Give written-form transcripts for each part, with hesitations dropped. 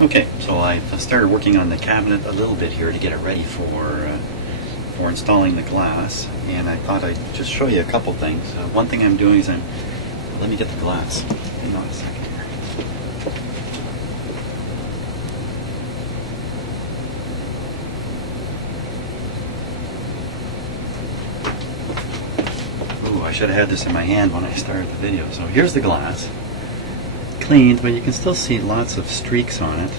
Okay, so I've started working on the cabinet a little bit here to get it ready for installing the glass, and I thought I'd just show you a couple things. One thing I'm doing is let me get the glass. Hang on a second here. Ooh, I should have had this in my hand when I started the video. So here's the glass. Cleaned, but you can still see lots of streaks on it.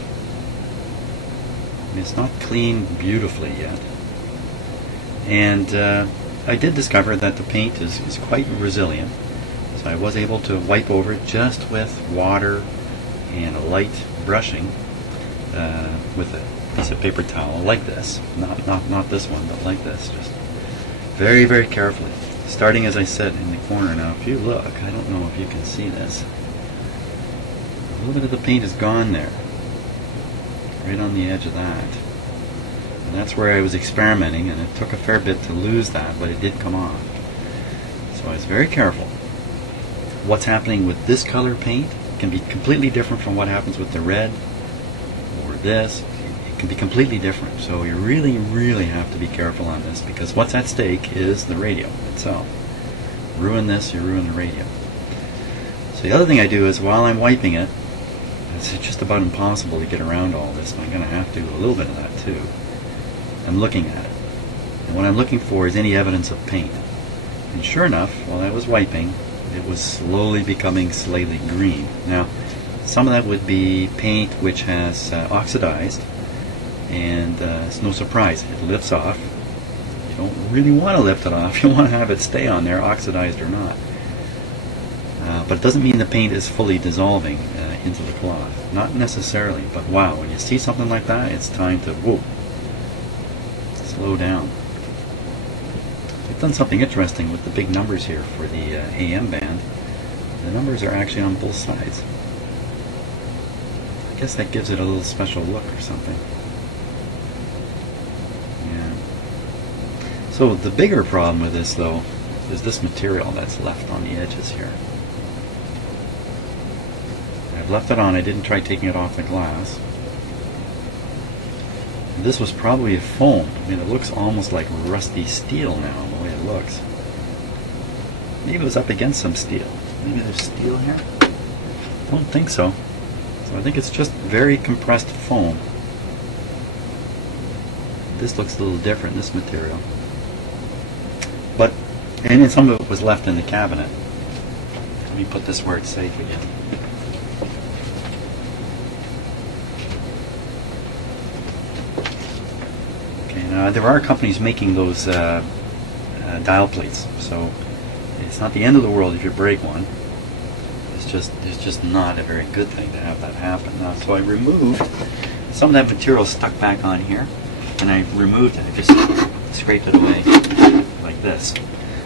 It's not cleaned beautifully yet. And I did discover that the paint is quite resilient. So I was able to wipe over it just with water and a light brushing with a piece of paper towel like this. Not this one, but like this. Just very, very carefully. Starting, as I said, in the corner. Now, if you look, I don't know if you can see this. A little bit of the paint is gone there, right on the edge of that. And that's where I was experimenting, and it took a fair bit to lose that, but it did come off. So I was very careful. What's happening with this color paint can be completely different from what happens with the red or this. It can be completely different. So you really, really have to be careful on this, because what's at stake is the radio itself. Ruin this, you ruin the radio. So the other thing I do is, while I'm wiping it, it's just about impossible to get around all this, and I'm going to have to do a little bit of that too. I'm looking at it, and what I'm looking for is any evidence of paint. And sure enough, while I was wiping, it was slowly becoming slightly green. Now, some of that would be paint which has oxidized, and it's no surprise, it lifts off. You don't really want to lift it off, you want to have it stay on there, oxidized or not. But it doesn't mean the paint is fully dissolving into the cloth. Not necessarily, but wow, when you see something like that, it's time to, whoa, slow down. I've done something interesting with the big numbers here for the AM band. The numbers are actually on both sides. I guess that gives it a little special look or something. Yeah. So the bigger problem with this, though, is this material that's left on the edges here. I've left it on. I didn't try taking it off the glass. This was probably a foam. I mean, it looks almost like rusty steel now, the way it looks. Maybe it was up against some steel. Maybe there's steel here? I don't think so. So I think it's just very compressed foam. This looks a little different, this material. But, and then some of it was left in the cabinet. Let me put this where it's safe again. There are companies making those dial plates, so it's not the end of the world if you break one. It's just not a very good thing to have that happen. So I removed some of that material stuck back on here, and I removed it. I just scraped it away like this.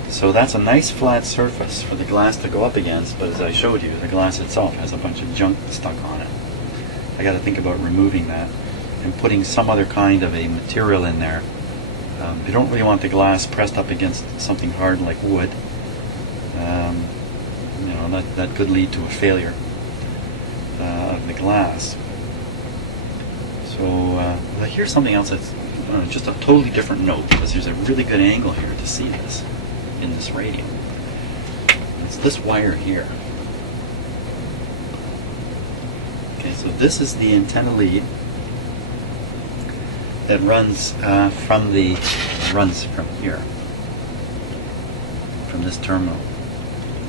So that's a nice flat surface for the glass to go up against, but as I showed you, the glass itself has a bunch of junk stuck on it. I got to think about removing that and putting some other kind of a material in there. You don't really want the glass pressed up against something hard like wood. You know, that could lead to a failure of the glass. So here's something else that's just a totally different note, because there's a really good angle here to see this in this radio. It's this wire here. Okay, so this is the antenna lead that runs from here, from this terminal.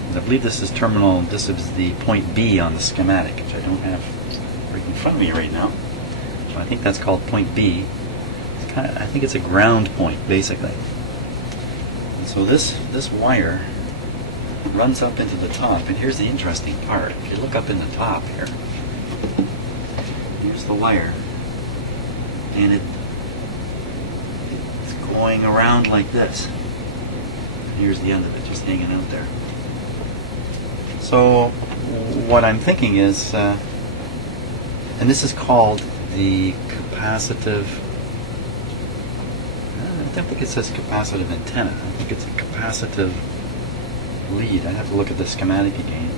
And I believe this is terminal. This is the point B on the schematic, which I don't have right in front of me right now. So I think that's called point B. It's I think it's a ground point, basically. And so this wire runs up into the top, and here's the interesting part. If you look up in the top here, here's the wire, and it's going around like this. And here's the end of it, just hanging out there. So what I'm thinking is, and this is called the capacitive, I don't think it says capacitive antenna, I think it's a capacitive lead. I have to look at the schematic again.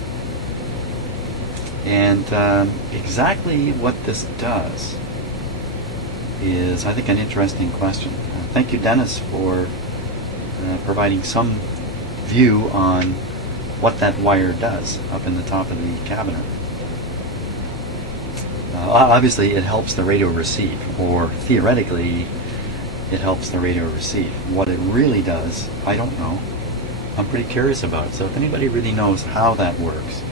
And exactly what this does is, I think, an interesting question. Thank you, Dennis, for providing some view on what that wire does up in the top of the cabinet. Obviously, it helps the radio receive, or theoretically, it helps the radio receive. What it really does, I don't know. I'm pretty curious about it. So if anybody really knows how that works,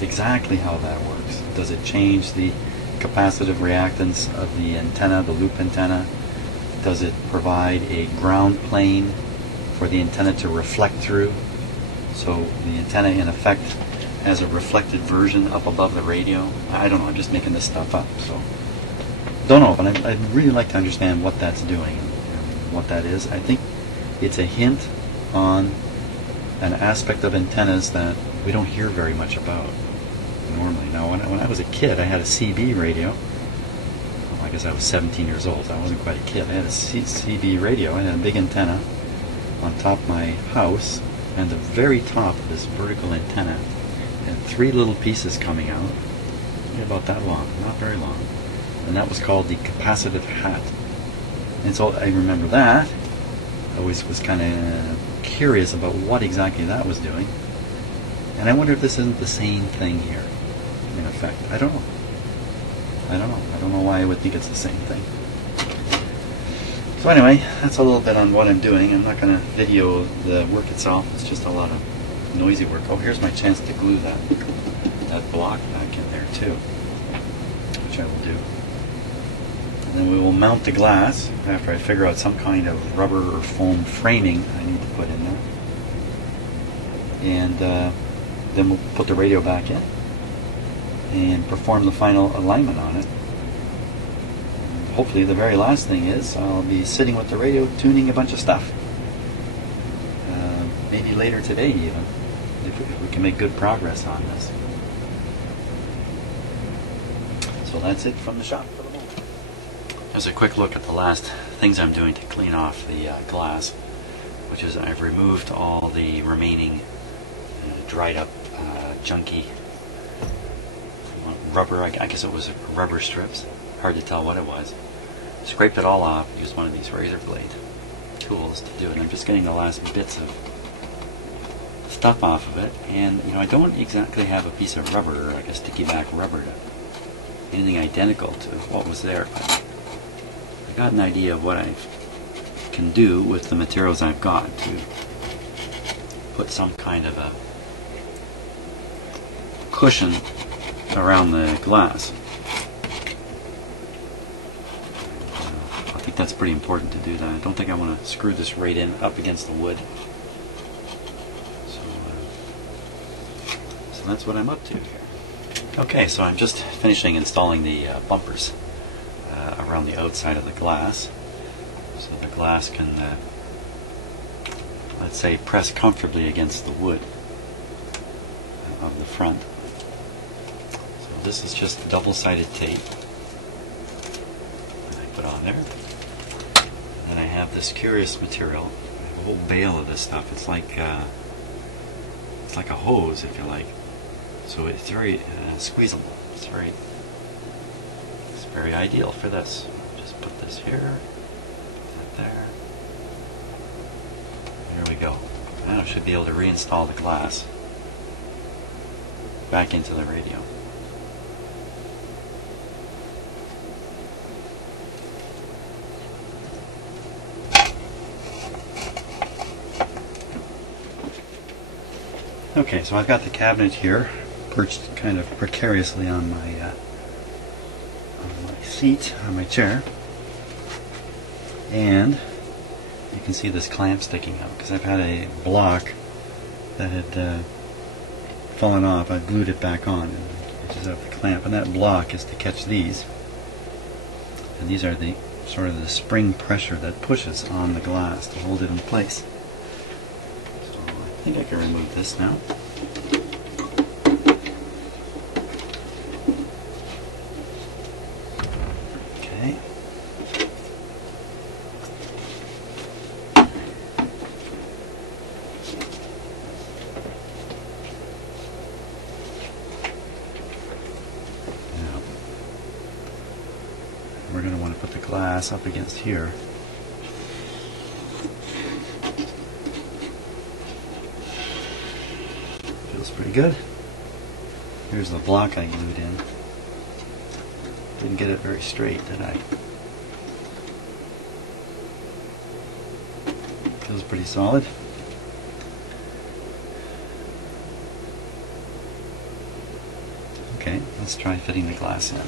exactly how that works, does it change the capacitive reactance of the antenna, the loop antenna? Does it provide a ground plane for the antenna to reflect through? So the antenna, in effect, has a reflected version up above the radio. I don't know, I'm just making this stuff up. So don't know, but I'd really like to understand what that's doing and what that is. I think it's a hint on an aspect of antennas that we don't hear very much about normally. Now, when I was a kid, I had a CB radio. Well, I guess I was 17 years old. I wasn't quite a kid. I had a CB radio. I had a big antenna on top of my house, and the very top of this vertical antenna had 3 little pieces coming out, maybe about that long, not very long, and that was called the capacitive hat. And so I remember that. I always was kind of curious about what exactly that was doing, and I wonder if this isn't the same thing here, in effect. I don't know. I don't know why I would think it's the same thing. So anyway, that's a little bit on what I'm doing. I'm not going to video the work itself. It's just a lot of noisy work. Oh, here's my chance to glue that block back in there too, which I will do. And then we will mount the glass after I figure out some kind of rubber or foam framing I need to put in there. And then we'll put the radio back in and perform the final alignment on it. Hopefully the very last thing is I'll be sitting with the radio tuning a bunch of stuff. Maybe later today even, if we can make good progress on this. So that's it from the shop for the moment. Here's a quick look at the last things I'm doing to clean off the glass, which is I've removed all the remaining dried up junky rubber. I guess it was rubber strips. Hard to tell what it was. Scraped it all off, used one of these razor blade tools to do it. And I'm just getting the last bits of stuff off of it. And you know, I don't exactly have a piece of rubber, like a sticky back rubber, anything identical to what was there. But I got an idea of what I can do with the materials I've got to put some kind of a cushion around the glass. I think that's pretty important to do that. I don't think I want to screw this right in up against the wood. So that's what I'm up to here. Okay, so I'm just finishing installing the bumpers around the outside of the glass, so the glass can, let's say, press comfortably against the wood of the front. So this is just double-sided tape that I put on there. And I have this curious material. I have a whole bale of this stuff. It's like a hose, if you like. So it's very squeezable. It's very ideal for this. Just put this here, put that there. There we go. Now I should be able to reinstall the glass back into the radio. Okay, so I've got the cabinet here, perched kind of precariously on my seat, on my chair, and you can see this clamp sticking out because I've had a block that had fallen off. I glued it back on, and it just have the clamp, and that block is to catch these, and these are the sort of the spring pressure that pushes on the glass to hold it in place. I think I can remove this now. Okay. we're going to want to put the glass up against here. Feels pretty good. Here's the block I glued in. Didn't get it very straight, did I? Feels pretty solid. Okay, let's try fitting the glass in.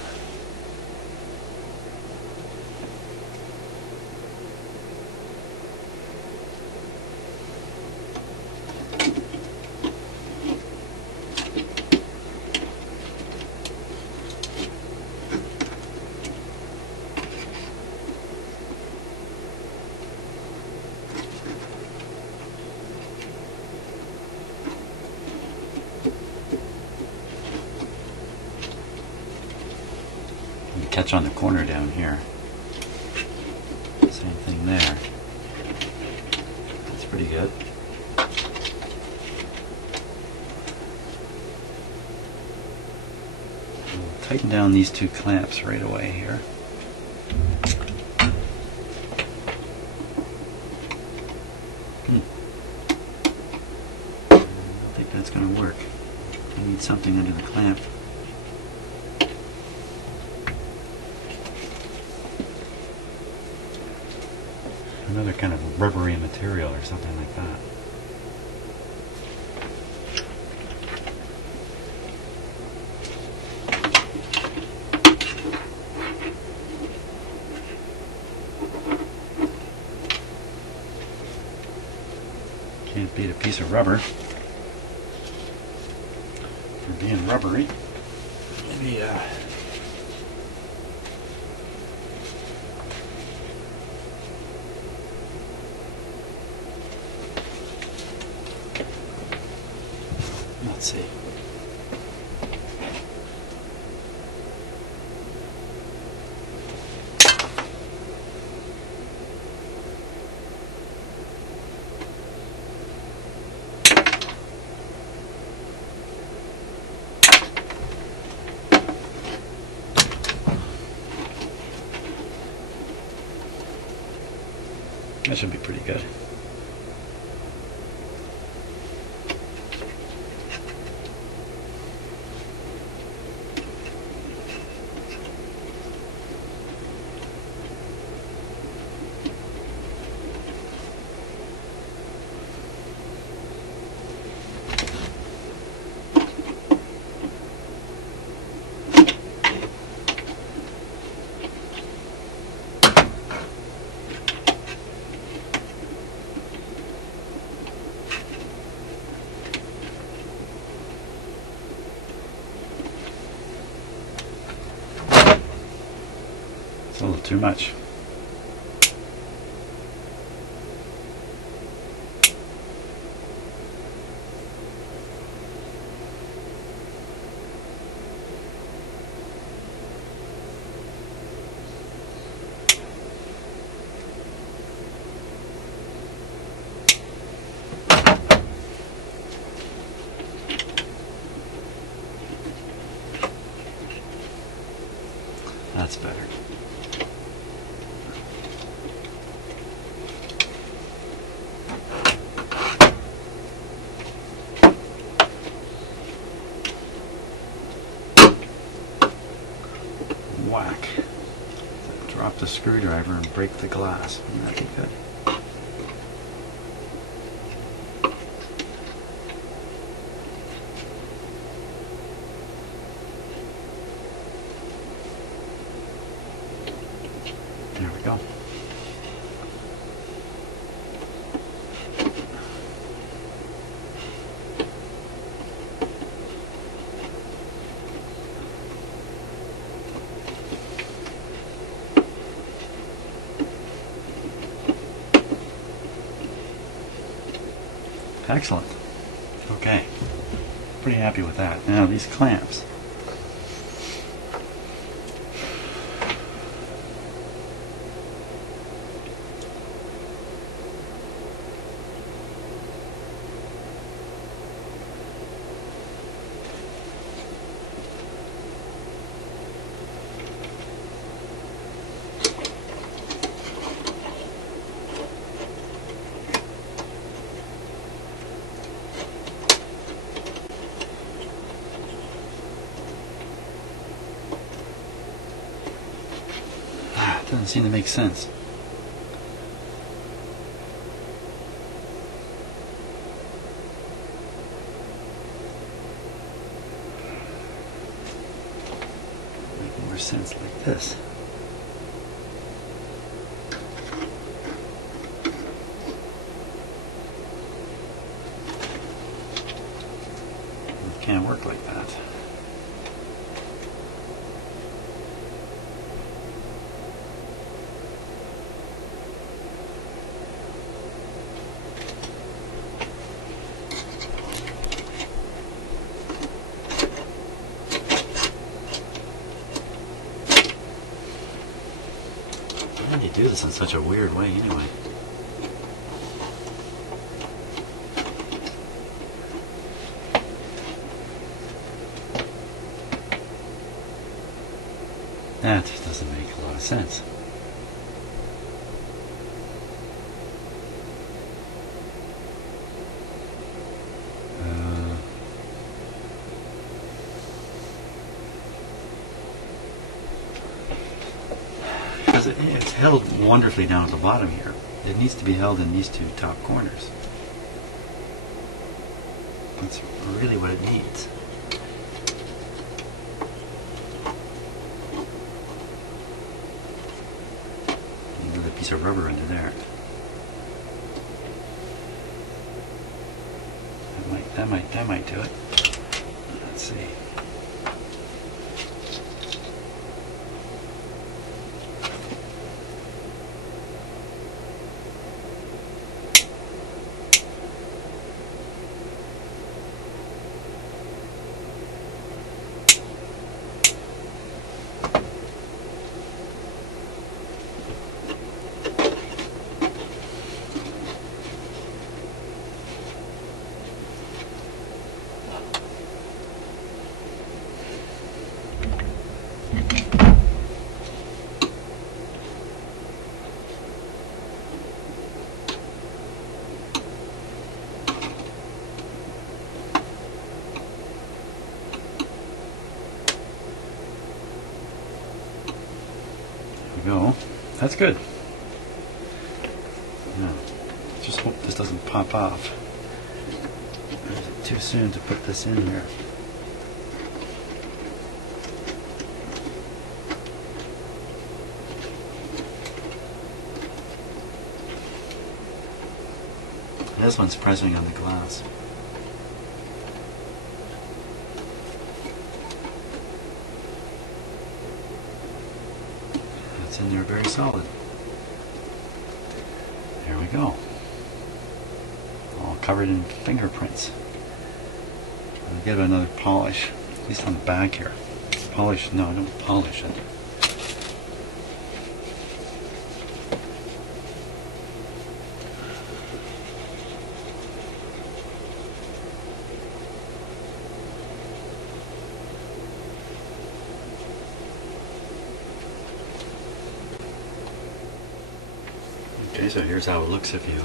Catch on the corner down here. Same thing there. That's pretty good. We'll tighten down these two clamps right away here. I don't think that's going to work. I need something under the clamp. Another kind of rubbery material or something like that. Can't beat a piece of rubber for being rubbery. Maybe let's see. That should be pretty good. It's a little too much. That's better. Whack. Drop the screwdriver and break the glass. That'd be good. There we go. Excellent. Okay. Pretty happy with that. Now these clamps. Doesn't seem to make sense. Make more sense like this. It can't work like that. Why do you do this in such a weird way anyway? That doesn't make a lot of sense. Because it's held wonderfully down at the bottom here. It needs to be held in these two top corners. That's really what it needs. Another piece of rubber under there. That might do it. Let's see. Go. That's good. Yeah. Just hope this doesn't pop off. It's too soon to put this in here. This one's pressing on the glass. In there very solid. There we go. All covered in fingerprints. I'll give it another polish, at least on the back here. Polish, no, don't polish it. Okay, so here's how it looks if you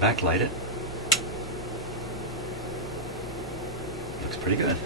backlight it. Looks pretty good.